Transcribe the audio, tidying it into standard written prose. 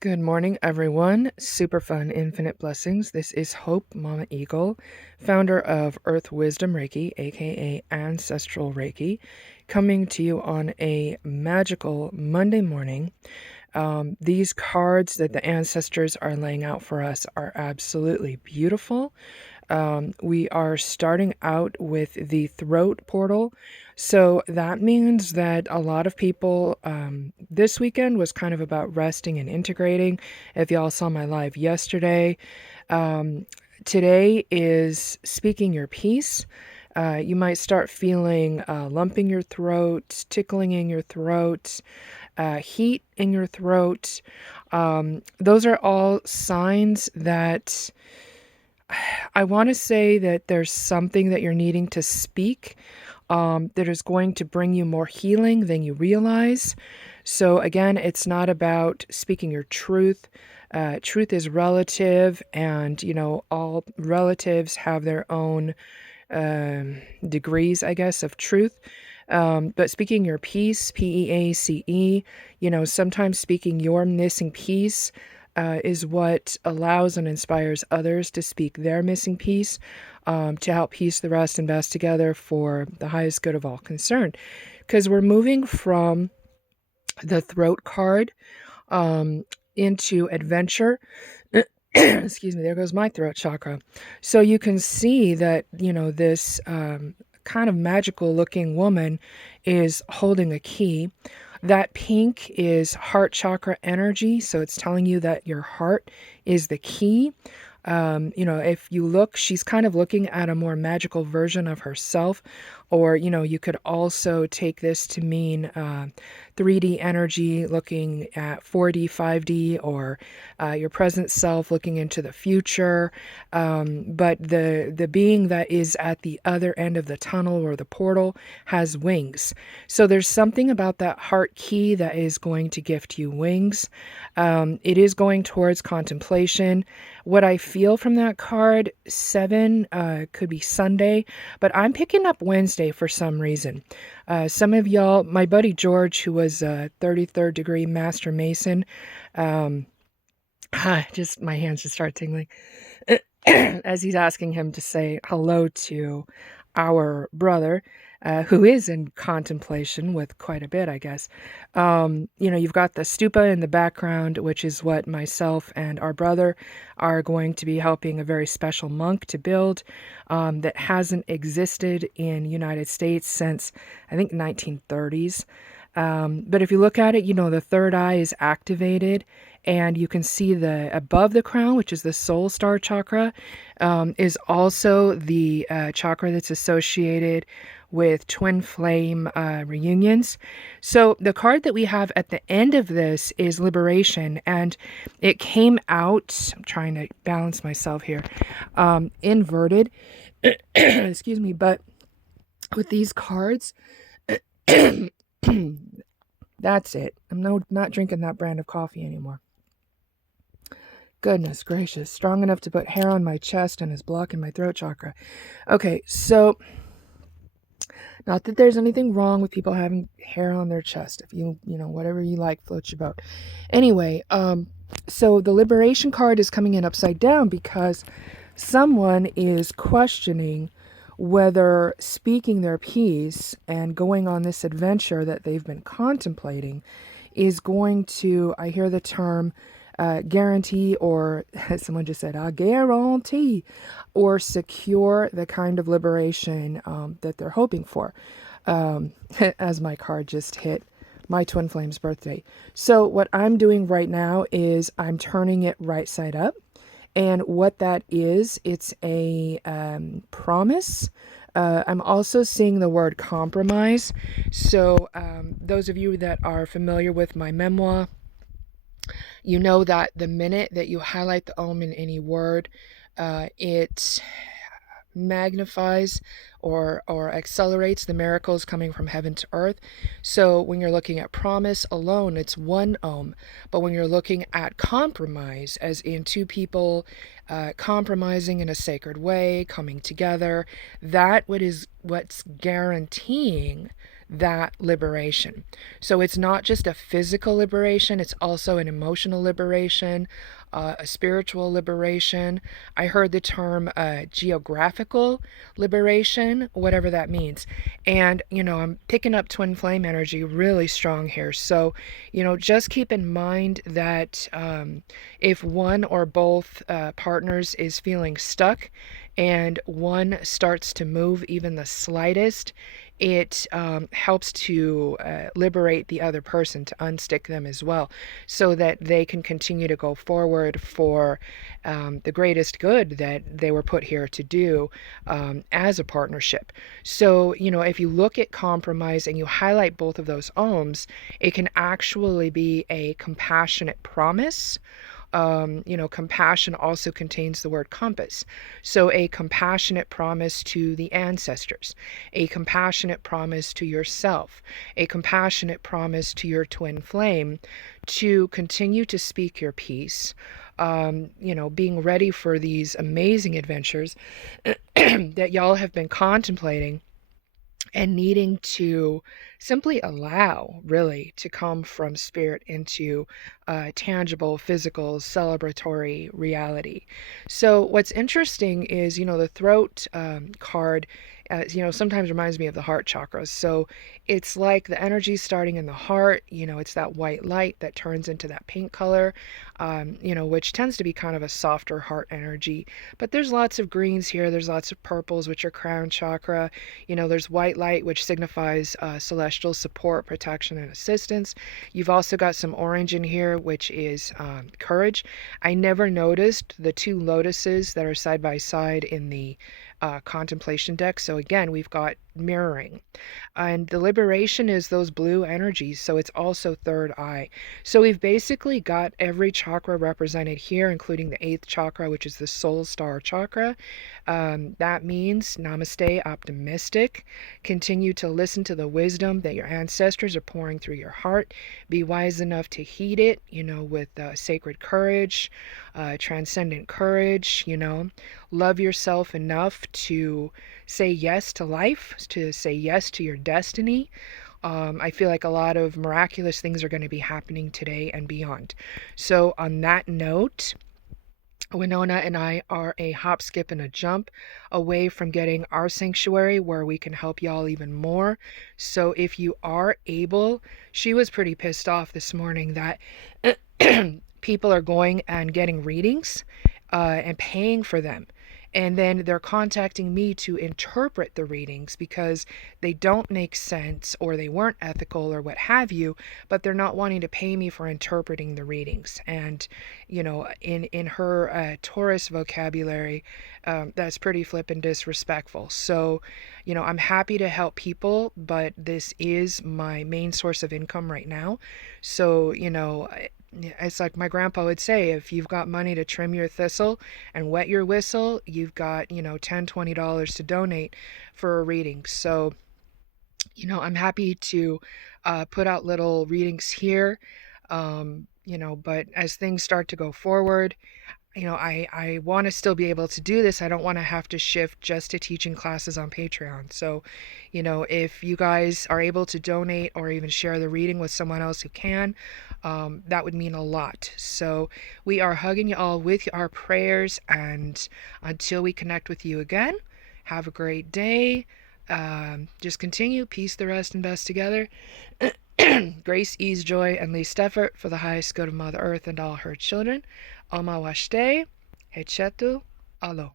Good morning, everyone. Super fun, infinite blessings. This is Hope Mama Eagle, founder of Earth Wisdom Reiki, aka Ancestral Reiki, coming to you on a magical Monday morning. These cards that the ancestors are laying out for us are absolutely beautiful. We are starting out with the throat portal. So that means that a lot of people this weekend was kind of about resting and integrating. If y'all saw my live yesterday, um, today is speaking your piece. You might start feeling lump in your throat, tickling in your throat, heat in your throat. Those are all signs that I want to say that there's something that you're needing to speak that is going to bring you more healing than you realize. So, again, it's not about speaking your truth. Truth is relative, and all relatives have their own degrees, I guess, of truth. But speaking your piece, PEACE, sometimes speaking your missing piece is what allows and inspires others to speak their missing piece to help piece the rest and best together for the highest good of all concerned. Because we're moving from the throat card into adventure. Excuse me, there goes my throat chakra. So you can see that, this kind of magical looking woman is holding a key. That pink is heart chakra energy. So it's telling you that your heart is the key. If you look, she's kind of looking at a more magical version of herself. Or, you could also take this to mean 3D energy looking at 4D, 5D, or your present self looking into the future. But the being that is at the other end of the tunnel or the portal has wings. So there's something about that heart key that is going to gift you wings. It is going towards contemplation. What I feel from that card, 7 could be Sunday, but I'm picking up Wednesday for some reason. Some of y'all, my buddy George, who was a 33rd degree Master Mason, just my hands just start tingling as he's asking him to say hello to our brother, who is in contemplation with quite a bit, I guess. You've got the stupa in the background, which is what myself and our brother are going to be helping a very special monk to build that hasn't existed in United States since, I think, 1930s. But if you look at it, the third eye is activated, and you can see the above the crown, which is the soul star chakra, is also the chakra that's associated with twin flame reunions. So the card that we have at the end of this is liberation, and it came out, I'm trying to balance myself here, inverted, excuse me, but with these cards, that's it. I'm not drinking that brand of coffee anymore. Goodness gracious, strong enough to put hair on my chest and is blocking my throat chakra. Okay, so not that there's anything wrong with people having hair on their chest. If whatever you like floats your boat. Anyway, so the liberation card is coming in upside down because someone is questioning whether speaking their piece and going on this adventure that they've been contemplating is going to, I hear the term, guarantee, or as someone just said, I guarantee, or secure the kind of liberation that they're hoping for. As my card just hit my twin flame's birthday. So what I'm doing right now is I'm turning it right side up. And what that is, it's a promise. I'm also seeing the word compromise. So those of you that are familiar with my memoir, you know that the minute that you highlight the Om in any word, it magnifies or accelerates the miracles coming from heaven to earth. So when you're looking at promise alone, it's one Om. But when you're looking at compromise, as in two people compromising in a sacred way, coming together, what's guaranteeing that liberation. So it's not just a physical liberation, it's also an emotional liberation, a spiritual liberation. I heard the term geographical liberation, whatever that means. And, I'm picking up twin flame energy really strong here. So, just keep in mind that if one or both partners is feeling stuck and one starts to move even the slightest, it helps to liberate the other person, to unstick them as well, so that they can continue to go forward for the greatest good that they were put here to do as a partnership. So, if you look at compromise and you highlight both of those ohms, it can actually be a compassionate promise. Compassion also contains the word compass. So, a compassionate promise to the ancestors, a compassionate promise to yourself, a compassionate promise to your twin flame to continue to speak your piece. Being ready for these amazing adventures that y'all have been contemplating and needing to simply allow, really, to come from spirit into tangible, physical, celebratory reality. So, what's interesting is, the throat card, sometimes reminds me of the heart chakras. So, it's like the energy starting in the heart, it's that white light that turns into that pink color, which tends to be kind of a softer heart energy. But there's lots of greens here, there's lots of purples, which are crown chakra. There's white light, which signifies celestial support, protection, and assistance. You've also got some orange in here, which is courage. I never noticed the two lotuses that are side by side in the contemplation deck. So again, we've got mirroring. And the liberation is those blue energies, so it's also third eye. So we've basically got every chakra represented here, including the eighth chakra, which is the soul star chakra. That means namaste, optimistic. Continue to listen to the wisdom that your ancestors are pouring through your heart. Be wise enough to heed it, with sacred courage, transcendent courage, Love yourself enough to say yes to life, to say yes to your destiny. I feel like a lot of miraculous things are going to be happening today and beyond. So, on that note, Winona and I are a hop, skip, and a jump away from getting our sanctuary where we can help y'all even more. So, if you are able, she was pretty pissed off this morning that people are going and getting readings and paying for them. And then they're contacting me to interpret the readings because they don't make sense or they weren't ethical or what have you, but they're not wanting to pay me for interpreting the readings. And, in her Taurus vocabulary, that's pretty flippin' disrespectful. So, I'm happy to help people, but this is my main source of income right now. So, it's like my grandpa would say, if you've got money to trim your thistle and wet your whistle, you've got, $10, $20 to donate for a reading. So, I'm happy to put out little readings here, but as things start to go forward, I want to still be able to do this. I don't want to have to shift just to teaching classes on Patreon. So, if you guys are able to donate or even share the reading with someone else who can, that would mean a lot. So we are hugging you all with our prayers, and until we connect with you again, have a great day. Just continue. Peace, the rest, and best together. Grace, ease, joy, and least effort for the highest good of Mother Earth and all her children. Oma washte, hechetu, alo.